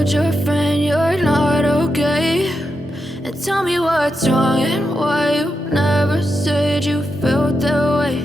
told your friend you're not okay, and tell me what's wrong and why you never said you felt that way.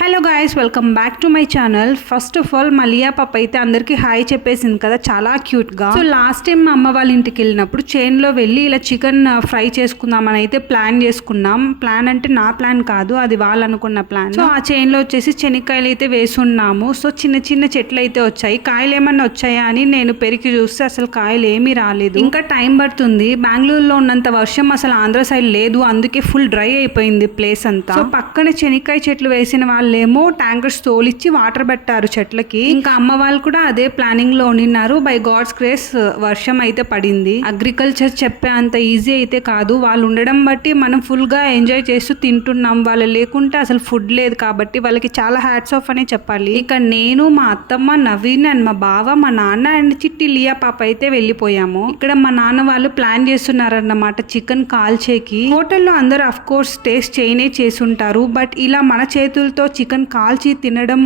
Hello guys, welcome back to my channel. First of all మా లియా పాప అయితే అందరికి hi చెప్పేసింది కదా, చాలా క్యూట్గా. So last time మా అమ్మ వాళ్ళ ఇంటికి వెళ్ళినప్పుడు చైన్లో వెళ్ళి ఇలా చికెన్ ఫ్రై చేసుకుందామని అయితే ప్లాన్ చేసుకున్నాం. ప్లాన్ అంటే నా ప్లాన్ కాదు, అది వాళ్ళు అనుకున్న ప్లాన్. సో ఆ చైన్లో వచ్చేసి శనక్కాయలు అయితే వేసున్నాము. సో చిన్న చిన్న చెట్లు అయితే వచ్చాయి. కాయలు ఏమన్నా వచ్చాయా అని నేను పెరికి చూస్తే అసలు కాయలు ఏమీ రాలేదు. ఇంకా టైం పడుతుంది. బెంగళూరులో ఉన్నంత వర్షం అసలు ఆంధ్ర సైడ్ లేదు, అందుకే ఫుల్ డ్రై అయిపోయింది ప్లేస్ అంతా. సో పక్కన శనక్కాయ చెట్లు వేసిన వాళ్ళేమో ట్యాంకర్స్ తోలిచ్చి వాటర్ పెట్టారు చెట్లకి. ఇంకా అమ్మ వాళ్ళు కూడా అదే ప్లానింగ్ లో ఉన్నారు. బై గాడ్స్ గ్రేస్ వర్షం అయితే పడింది. అగ్రికల్చర్ చెప్పే అంత ఈజీ అయితే కాదు. వాళ్ళు ఉండడం బట్టి మనం ఫుల్ గా ఎంజాయ్ చేస్తూ తింటున్నాం. వాళ్ళు లేకుంటే అసలు ఫుడ్ లేదు కాబట్టి వాళ్ళకి చాలా హ్యాట్స్ ఆఫ్ అనే చెప్పాలి. ఇక నేను, మా అత్తమ్మ, నవీన్ అండ్ మా బావ, మా నాన్న అండ్ చిట్టి లియా పాప అయితే వెళ్ళిపోయాము. ఇక్కడ మా నాన్న వాళ్ళు ప్లాన్ చేస్తున్నారన్నమాట చికెన్ కాల్చేకి. హోటల్లో అందరూ అఫ్ కోర్స్ టేస్ట్ చేయనే చేసుంటారు. బట్ ఇలా మన చేతులతో చికెన్ కాల్చి తినడం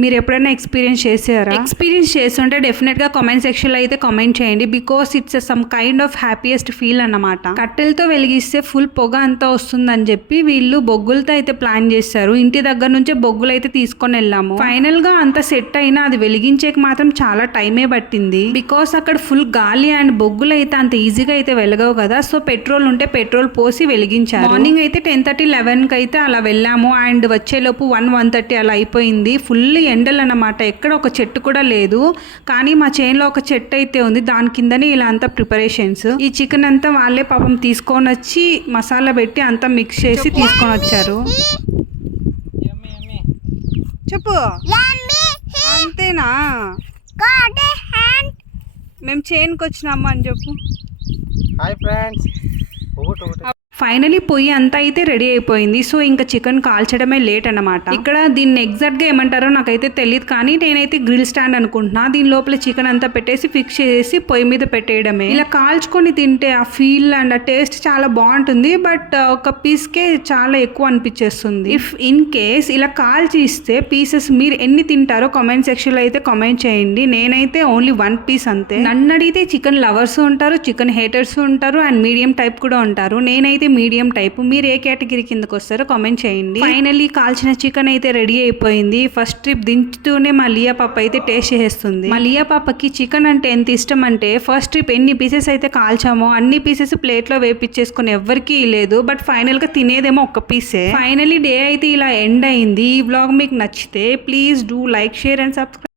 మీరు ఎప్పుడైనా ఎక్స్పీరియన్స్ చేసారా? ఎక్స్పీరియన్స్ చేస్తుంటే డెఫినెట్గా కామెంట్ సెక్షన్లో అయితే కామెంట్ చేయండి. Because it's some kind of happiest feel అన్నమాట. కట్టెలతో వెలిగిస్తే ఫుల్ పొగ అంతా వస్తుందని చెప్పి వీళ్ళు బొగ్గులతో అయితే ప్లాన్ చేశారు. ఇంటి దగ్గర నుంచే బొగ్గులు అయితే తీసుకొని వెళ్ళాము. ఫైనల్ గా అంత సెట్ అయినా అది వెలిగించేకి మాత్రం చాలా టైమే పట్టింది. బికాస్ అక్కడ ఫుల్ గాలి అండ్ బొగ్గులు అయితే అంత ఈజీగా అయితే వెలగవు కదా. సో పెట్రోల్ ఉంటే పెట్రోల్ పోసి వెలిగించారు. మార్నింగ్ అయితే 10:30, 11కి అయితే అలా వెళ్ళాము. అండ్ వచ్చేలోపు 1:30 అలా అయిపోయింది. ఫుల్ ఎండలు అన్నమాట. ఎక్కడ ఒక చెట్టు కూడా లేదు. కానీ మా చేన్లో ఒక చెట్టు అయితే ఉంది. దాని కిందనే ఇలా అంతా ప్రిపరేషన్స్. ఈ చికెన్ అంతా వాళ్ళే పాపం తీసుకొని వచ్చి మసాలా పెట్టి అంతా మిక్స్ చేసి తీసుకొని వచ్చారు. చెప్పు, అంతేనా? మేము చేన్కి వచ్చినాము అని చెప్పు. Hi friends. ఫైనలీ పొయ్యి అంతా అయితే రెడీ అయిపోయింది. సో ఇంకా చికెన్ కాల్చడమే లేట్ అన్నమాట. ఇక్కడ దీన్ని ఎగ్జాక్ట్ గా ఏమంటారో నాకైతే తెలియదు, కానీ నేనైతే గ్రిల్ స్టాండ్ అనుకుంటున్నా. దీని లోపల చికెన్ అంతా పెట్టేసి ఫిక్స్ చేసి పొయ్యి మీద పెట్టేయడమే. ఇలా కాల్చుకొని తింటే ఆ ఫీల్ అండ్ ఆ టేస్ట్ చాలా బాగుంటుంది. బట్ ఒక పీస్ కే చాలా ఎక్కువ అనిపించేస్తుంది. ఇఫ్ ఇన్ కేస్ ఇలా కాల్చి ఇస్తే పీసెస్ మీరు ఎన్ని తింటారో కామెంట్ సెక్షన్ లో అయితే కామెంట్ చేయండి. నేనైతే ఓన్లీ 1 పీస్ అంతే. నన్ను అడిగితే చికెన్ లవర్స్ ఉంటారు, చికెన్ హేటర్స్ ఉంటారు, అండ్ మీడియం టైప్ కూడా ఉంటారు. నేనైతే మీడియం టైప్. మీరు ఏ కేటగిరీ కిందకి వస్తారో కామెంట్ చేయండి. ఫైనల్లీ కాల్చిన చికెన్ అయితే రెడీ అయిపోయింది. ఫస్ట్ ట్రిప్ దించుతూనే మా లియా పాప అయితే టేస్ట్ చేస్తుంది. మా లియా పాపకి చికెన్ అంటే ఎంత ఇష్టం అంటే ఫస్ట్ ట్రిప్ ఎన్ని పీసెస్ అయితే కాల్చామో అన్ని పీసెస్ ప్లేట్ లో వేపించేసుకుని ఎవ్వరికి లేదు. బట్ ఫైనల్ గా తినేదేమో ఒక్క పీసే. ఫైనల్లీ డే అయితే ఇలా ఎండ్ అయింది. ఈ వ్లాగ్ మీకు నచ్చితే please do like, share and subscribe.